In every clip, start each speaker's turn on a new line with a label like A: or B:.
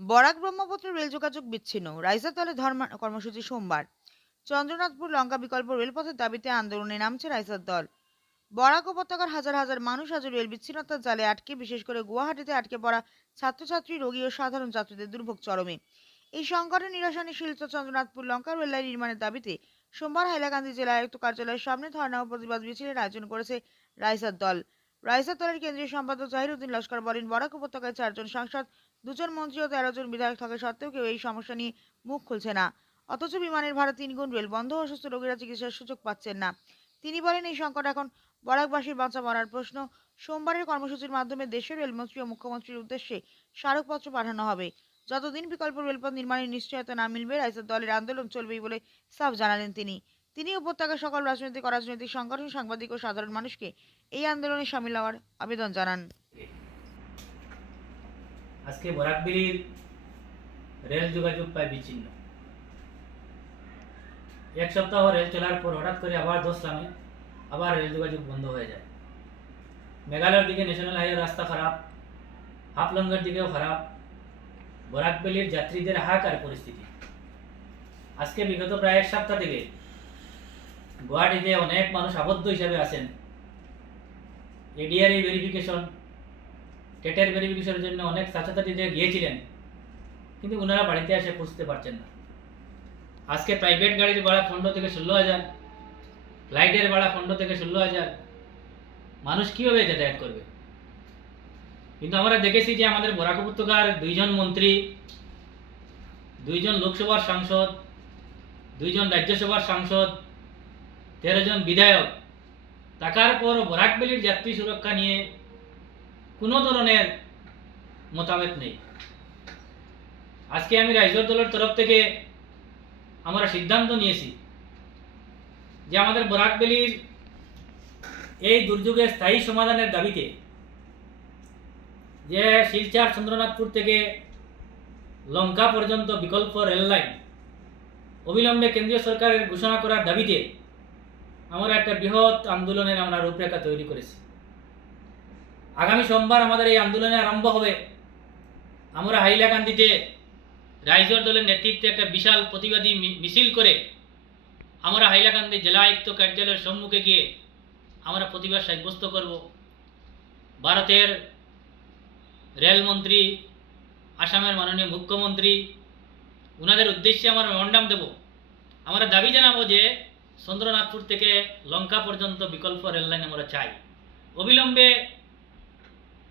A: Barak Brahmaputra rail যোগাযোগ বিচ্ছিন্ন। Raiser দলে ধর্ম কর্মসূচি সোমবার। চন্দ্রনাথপুর লঙ্কা বিকল্প রেলপথের দাবিতে আন্দোলনে নামছে রাইজার দল। বরাক উপত্যকার হাজার হাজার মানুষ আজ রেল বিচ্ছিন্নতার জালে আটকে, বিশেষ করে গুয়াহাটিতে আটকে পড়া ছাত্রছাত্রী, রোগী ও সাধারণ যাত্রীদের দুর্ভোগ চরমে। এই সংকটে নিরসনে শিলচর, চন্দ্রনাথপুর লঙ্কা রেল লাইন নির্মাণের দাবিতে সোমবার হাইলাকান্দি জেলা আয়ুক্ত কার্যালয়ের সামনে ধর্ণা ও প্রতিবাদ মিছিলের আয়োজন করেছে রাইসার দল। রাইসার দলের কেন্দ্রীয় সম্পাদক জাহিরুদ্দিন লস্কর বলেন, বরাক উপত্যকায় চারজন সাংসদ দুজন মন্ত্রী ও তেরো জন বিধায়ক থাকা সত্ত্বেও কেউ এই সমস্যা নিয়ে মুখ খুলছে না। অথচ বিমানের ভাড়া তিন গুণ রেল বন্ধ অসুস্থ রোগীরা চিকিৎসার সুযোগ পাচ্ছেন না। তিনি বলেন, এই সংকট এখন বরাকবাসীর বাঁচা মরার প্রশ্ন। সোমবারের কর্মসূচির মাধ্যমে দেশের রেলমন্ত্রী ও মুখ্যমন্ত্রীর উদ্দেশ্যে স্মারকপত্র পাঠানো হবে। যতদিন বিকল্প রেলপথ নির্মাণের নিশ্চয়তা না মিলবে, রাইসার দলের আন্দোলন চলবেই বলে সাফ জানালেন তিনি। তিনি উপত্যকার সকল রাজনৈতিক অরাজনৈতিক সংগঠন, সাংবাদিক ও সাধারণ মানুষকে এই আন্দোলনে সামিল হওয়ার আবেদন জানান।
B: আজকে বরাকবিলির রেল যোগাযোগ প্রায় বিচ্ছিন্ন। এক সপ্তাহ রেল চলার পর হঠাৎ করে আবার দোসলামে আবার রেল যোগাযোগ বন্ধ হয়ে যায়। মেঘালয়ের দিকে ন্যাশনাল হাইওয়ে রাস্তা খারাপ হাফলঙ্গের দিকেও খারাপ। বরাকবেলির যাত্রীদের হাহাকার পরিস্থিতি। আজকে বিগত প্রায় এক সপ্তাহ থেকে গুয়াহাটিতে অনেক মানুষ আবদ্ধ হিসাবে আছেন। এডিআরই ভেরিফিকেশন টেটের ভেরিফিকেশনের জন্য অনেক ছাত্রছাত্রীদের গিয়েছিলেন, কিন্তু ওনারা বাড়িতে এসে বুঝতে পারছেন না। আজকে প্রাইভেট গাড়ির ভাড়া পনেরো থেকে ষোলো হাজার ফ্লাইটের ভাড়া পনেরো থেকে ষোলো হাজার, মানুষ কীভাবে যাতায়াত করবে? কিন্তু আমরা দেখেছি যে আমাদের বরাক উপত্যকার দুইজন মন্ত্রী, দুইজন লোকসভার সাংসদ, দুইজন রাজ্যসভার সাংসদ, তেরো জন বিধায়ক, থাকার পর বরাকবেলির যাত্রী সুরক্ষা নিয়ে কোনো ধরনের মতামত নেই। আজকে আমি রাইজর দলের তরফ থেকে আমরা সিদ্ধান্ত নিয়েছি যে আমাদের বরাকবেলির এই দুর্যোগের স্থায়ী সমাধানের দাবিতে যে শিলচার চন্দ্রনাথপুর থেকে লঙ্কা পর্যন্ত বিকল্প রেল লাইন অবিলম্বে কেন্দ্রীয় সরকারের ঘোষণা করার দাবিতে আমরা একটা বৃহৎ আন্দোলনের আমরা রূপরেখা তৈরি করেছি। আগামী সোমবার আমাদের এই আন্দোলনে আরম্ভ হবে। আমরা হাইলাকান্দিতে রাইজর দলের নেতৃত্বে একটা বিশাল প্রতিবাদী মিছিল করে আমরা হাইলাকান্দি জেলা আয়ুক্ত কার্যালয়ের সম্মুখে গিয়ে আমরা প্রতিবাদ সাব্যস্ত করব। ভারতের রেলমন্ত্রী, আসামের মাননীয় মুখ্যমন্ত্রী ওনাদের উদ্দেশ্যে আমরা মেমন্ডাম দেব। আমরা দাবি জানাব যে চন্দ্রনাথপুর থেকে লঙ্কা পর্যন্ত বিকল্প রেললাইন আমরা চাই। অবিলম্বে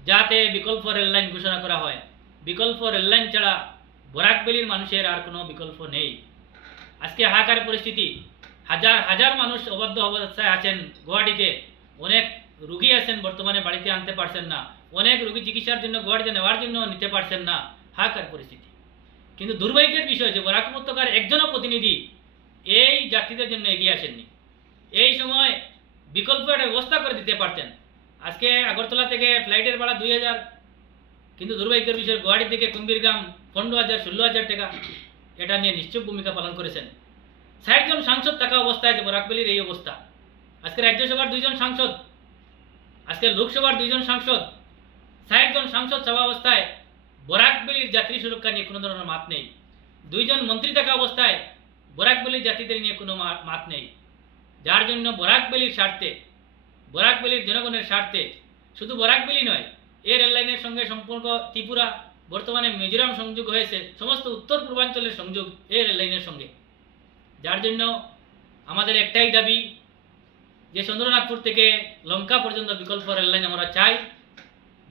B: যাতে বিকল্প রেললাইন ঘোষণা করা হয়। বিকল্প রেললাইন ছাড়া বরাকবেলির মানুষের আর কোনো বিকল্প নেই। আজকে হাহাকার পরিস্থিতি। হাজার হাজার মানুষ অবাধ্য অবস্থায় আছেন গুয়াহাটিতে। অনেক রুগী আছেন, বর্তমানে বাড়িতে আনতে পারছেন না। অনেক রুগী চিকিৎসার জন্য গুয়াহাটিতে নেওয়ার জন্য নিতে পারছেন না। হাহাকার পরিস্থিতি। কিন্তু দুর্ভাগ্যের বিষয় যে বরাক উপত্যকার একজনও প্রতিনিধি এই যাত্রীদের জন্য এগিয়ে আসেননি। এই সময় বিকল্প একটা ব্যবস্থা করে দিতে পারতেন। আজকে আগরতলা থেকে ফ্লাইটের ভাড়া দুই হাজার। কিন্তু দুর্ভাগ্যের বিষয়, গুয়াহাটি থেকে কুম্বীরগ্রাম পনেরো হাজার, ষোলো হাজার টাকা। এটা নিয়ে নিশ্চয় ভূমিকা পালন করেছেন। ষাটজন সাংসদ থাকা অবস্থায় আছে বরাকবেলির এই অবস্থা। আজকে রাজ্যসভার দুইজন সাংসদ, আজকে লোকসভার দুইজন সাংসদ, ষাটজন সাংসদ সভা অবস্থায় বরাকবেলির যাত্রী সুরক্ষা নিয়ে কোনো ধরনের মাত নেই। দুইজন মন্ত্রী থাকা অবস্থায় বরাকবেলির যাত্রীদের নিয়ে কোনো মাত নেই। যার জন্য বরাকবেলির স্বার্থে বরাকবেলির জনগণের স্বার্থে। শুধু বরাকবেলি নয় এই রেললাইনের সঙ্গে সম্পর্ক ত্রিপুরা, বর্তমানে মিজোরাম সংযোগ হয়েছে, সমস্ত উত্তর পূর্বাঞ্চলের সংযোগ এই রেললাইনের সঙ্গে। যার জন্য আমাদের একটাই দাবি যে চন্দ্রনাথপুর থেকে লঙ্কা পর্যন্ত বিকল্প রেললাইন আমরা চাই।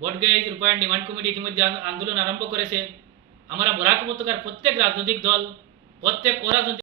B: বটগেজ রূপায়ণ ডিমান্ড কমিটি ইতিমধ্যে আন্দোলন আরম্ভ করেছে। আমরা বরাক উপত্যকার প্রত্যেক রাজনৈতিক দল, প্রত্যেক অরাজনৈতিক